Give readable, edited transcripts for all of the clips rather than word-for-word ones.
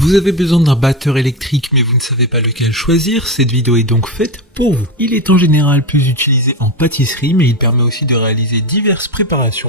Vous avez besoin d'un batteur électrique mais vous ne savez pas lequel choisir, cette vidéo est donc faite pour vous. Il est en général plus utilisé en pâtisserie mais il permet aussi de réaliser diverses préparations.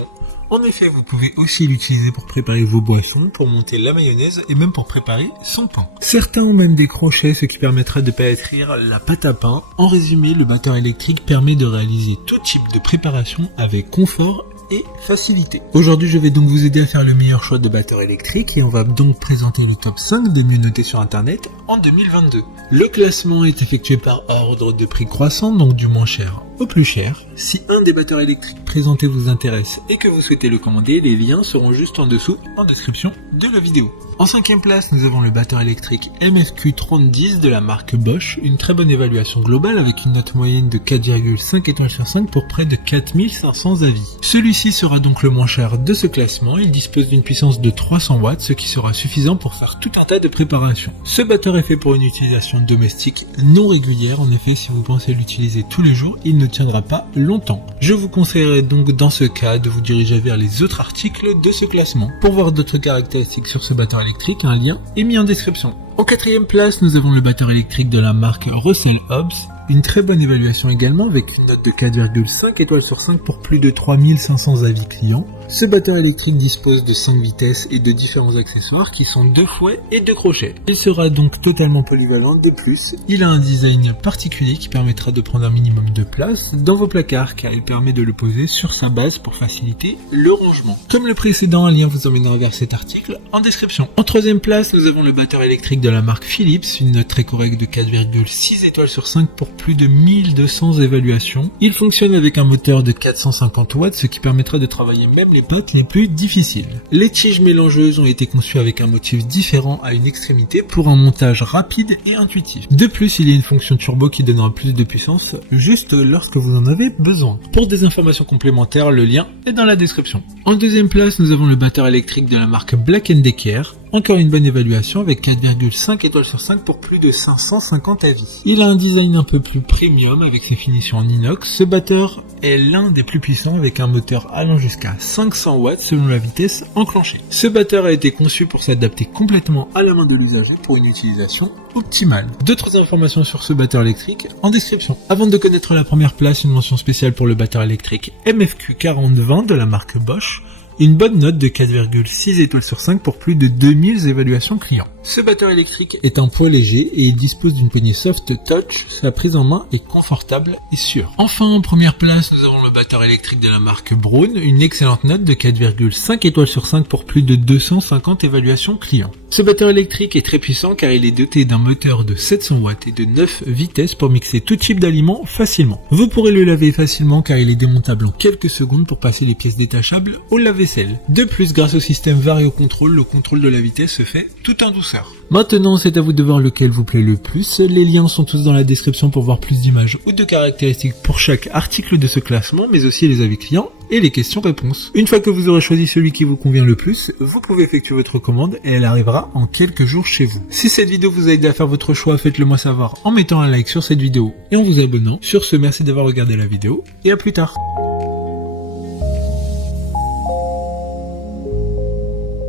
En effet, vous pouvez aussi l'utiliser pour préparer vos boissons, pour monter la mayonnaise et même pour préparer son pain. Certains ont même des crochets, ce qui permettra de pétrir la pâte à pain. En résumé, le batteur électrique permet de réaliser tout type de préparation avec confort et facilité. Aujourd'hui, je vais donc vous aider à faire le meilleur choix de batteur électrique et on va donc présenter le top 5 des mieux notés sur internet en 2022. Le classement est effectué par ordre de prix croissant, donc du moins cher au plus cher. Si un des batteurs électriques présentés vous intéresse et que vous souhaitez le commander, les liens seront juste en dessous en description de la vidéo. En 5e place, nous avons le batteur électrique MFQ 3010 de la marque Bosch, une très bonne évaluation globale avec une note moyenne de 4,5 étoiles sur 5 pour près de 4500 avis. Celui-ci sera donc le moins cher de ce classement, il dispose d'une puissance de 300 watts, ce qui sera suffisant pour faire tout un tas de préparations. Ce batteur est fait pour une utilisation domestique non régulière, en effet si vous pensez l'utiliser tous les jours, il ne tiendra pas longtemps. Je vous conseillerais donc dans ce cas de vous diriger vers les autres articles de ce classement. Pour voir d'autres caractéristiques sur ce batteur électrique, un lien est mis en description. En 4e place, nous avons le batteur électrique de la marque Russell Hobbs. Une très bonne évaluation également avec une note de 4,5 étoiles sur 5 pour plus de 3500 avis clients. Ce batteur électrique dispose de 5 vitesses et de différents accessoires qui sont 2 fouets et 2 crochets. Il sera donc totalement polyvalent. De plus, il a un design particulier qui permettra de prendre un minimum de place dans vos placards car il permet de le poser sur sa base pour faciliter le rangement. Comme le précédent, un lien vous emmènera vers cet article en description. En 3e place, nous avons le batteur électrique de la marque Philips, une note très correcte de 4,6 étoiles sur 5 pour plus de 1200 évaluations. Il fonctionne avec un moteur de 450 watts, ce qui permettra de travailler même les pâtes les plus difficiles. Les tiges mélangeuses ont été conçues avec un motif différent à une extrémité pour un montage rapide et intuitif. De plus, il y a une fonction turbo qui donnera plus de puissance juste lorsque vous en avez besoin. Pour des informations complémentaires, le lien est dans la description. En 2e place, nous avons le batteur électrique de la marque Black & Decker. Encore une bonne évaluation avec 4,5 étoiles sur 5 pour plus de 550 avis. Il a un design un peu plus premium avec ses finitions en inox. Ce batteur est l'un des plus puissants avec un moteur allant jusqu'à 500 watts selon la vitesse enclenchée. Ce batteur a été conçu pour s'adapter complètement à la main de l'usager pour une utilisation optimale. D'autres informations sur ce batteur électrique en description. Avant de connaître la première place, une mention spéciale pour le batteur électrique MFQ 4020 de la marque Bosch. Une bonne note de 4,6 étoiles sur 5 pour plus de 2000 évaluations clients. Ce batteur électrique est un poids léger et il dispose d'une poignée soft touch, sa prise en main est confortable et sûre. Enfin, en première place, nous avons le batteur électrique de la marque Braun, une excellente note de 4,5 étoiles sur 5 pour plus de 250 évaluations clients. Ce batteur électrique est très puissant car il est doté d'un moteur de 700 watts et de 9 vitesses pour mixer tout type d'aliments facilement. Vous pourrez le laver facilement car il est démontable en quelques secondes pour passer les pièces détachables au lave-vaisselle. De plus, grâce au système VarioControl, le contrôle de la vitesse se fait tout en douceur. Maintenant, c'est à vous de voir lequel vous plaît le plus. Les liens sont tous dans la description pour voir plus d'images ou de caractéristiques pour chaque article de ce classement, mais aussi les avis clients et les questions-réponses. Une fois que vous aurez choisi celui qui vous convient le plus, vous pouvez effectuer votre commande et elle arrivera en quelques jours chez vous. Si cette vidéo vous a aidé à faire votre choix, faites-le moi savoir en mettant un like sur cette vidéo et en vous abonnant. Sur ce, merci d'avoir regardé la vidéo et à plus tard.